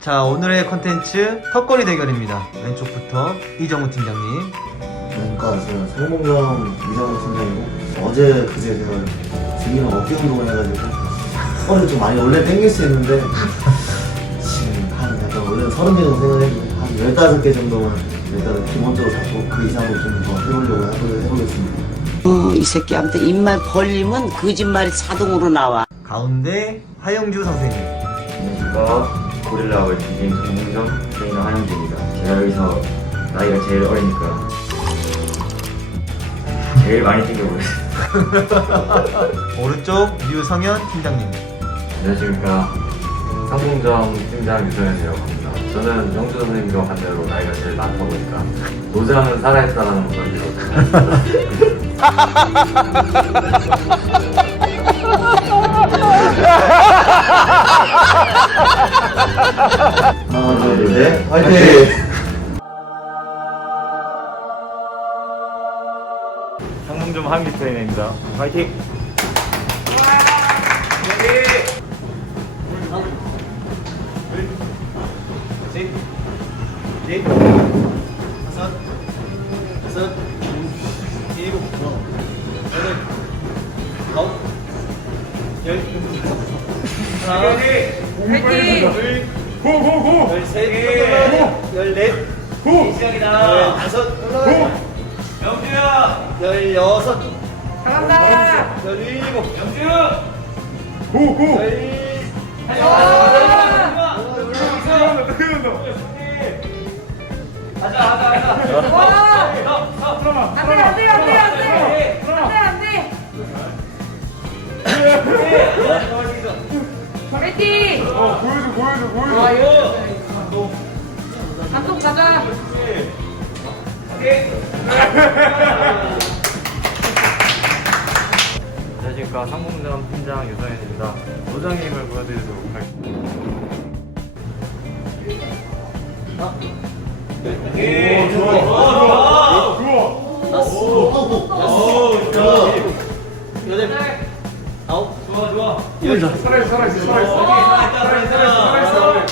자 오늘의 컨텐츠 턱걸이 대결입니다 왼쪽부터 이정우 팀장님 그러니까 제가 성공경 이정우 팀장이고 어제 그제 제가 등이랑 어깨 운동을 해가지고 허리를 좀 많이 원래 당길 수 있는데 지금 한 약간 원래는 서른 개 정도 생각했는데 한 열다섯 개 정도만 일단은 기본적으로 잡고 그 이상으로 좀 더 해보려고 해보- 해보겠습니다. 어, 이 새끼한테 입만 벌리면 거짓말이 자동으로 나와. 가운데 하영주 선생님 안녕하십니까 고릴라의 BGM 전문점 트레이너 하영주입니다. 제가 여기서 나이가 제일 어리니까 제일 많이 챙겨보겠습니다. 오른쪽 유성현 팀장님. 안녕하십니까. 상봉점 팀장 유성현이라고 합니다. 저는 영주 선생님과 반대로 나이가 제일 많다 보니까 노장은 살아있다라는 논리로 하나 둘셋 화이팅! 상봉점 한기 트레이너입니다 화이팅! 다섯 여섯 일곱 여덟 아홉 열 하나 둘 고고고 열셋 열넷 시작이다 열다섯 영주야 열여섯 잘한다 열일곱 영주 고고 안돼 안돼 안돼 안돼 안돼 안돼 파이팅! 어 보여줘 보여줘 보여줘. 감독 가자 안녕하십니까. 상봉점 팀장 유성현입니다. 노장 힘을 보여드리도록 하겠습니다. 여덟 아홉 좋아 좋아 열 살아있어 살아있어 살아있어 살아있어 살아있어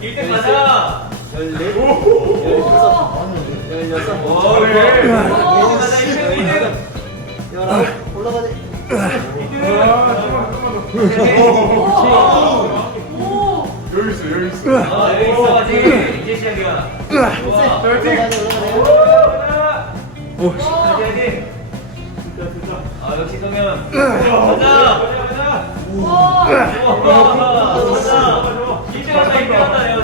1등 가자 열넷 열여섯 열여섯 그래 1등 가자 1등 1등 열아홉 올라가자 여기 있어 여기 있어 아 여기 있어가지 이제 시작이야 좋아 올라가자 화이팅 아 역시 성현 가자 가자 가자 이제 가자 이제 가자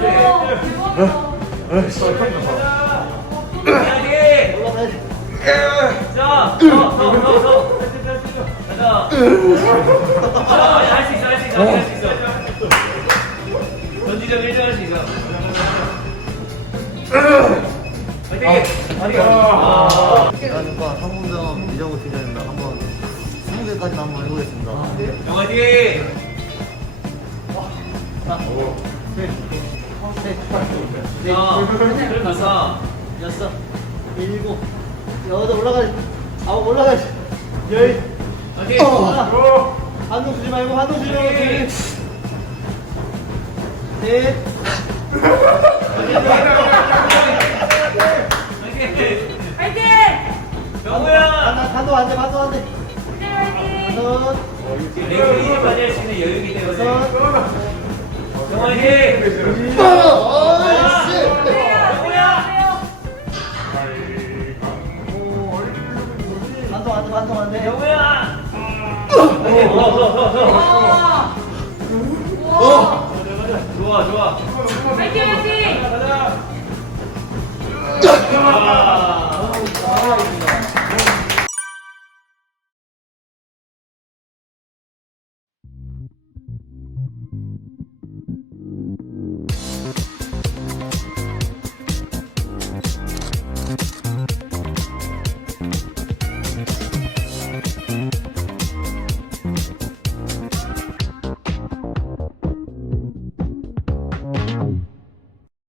자, 더, 더, 더, 더. 가자. 자, 할수 있어, 할 수 있어, 할 수 있어. 전지적 1등 할수 있어. 화이팅! 아. 안녕하십니까 성공경 이정우 팀장입니다. 한번 20개까지 한번 해보겠습니다. 영 화이팅! 자, 그럼 가자. 여섯, 일곱, 여덟 올라가지. 아홉 올라가지. 열. 화이팅! 어. 한동 주지 말고 한동 주지 말고 화이팅! 셋. 화이팅! 영우야! 반도 반도 안 돼, 반도 안 돼. 안돼 반통 안돼 좋아 좋아 화이팅 화이팅! 가자!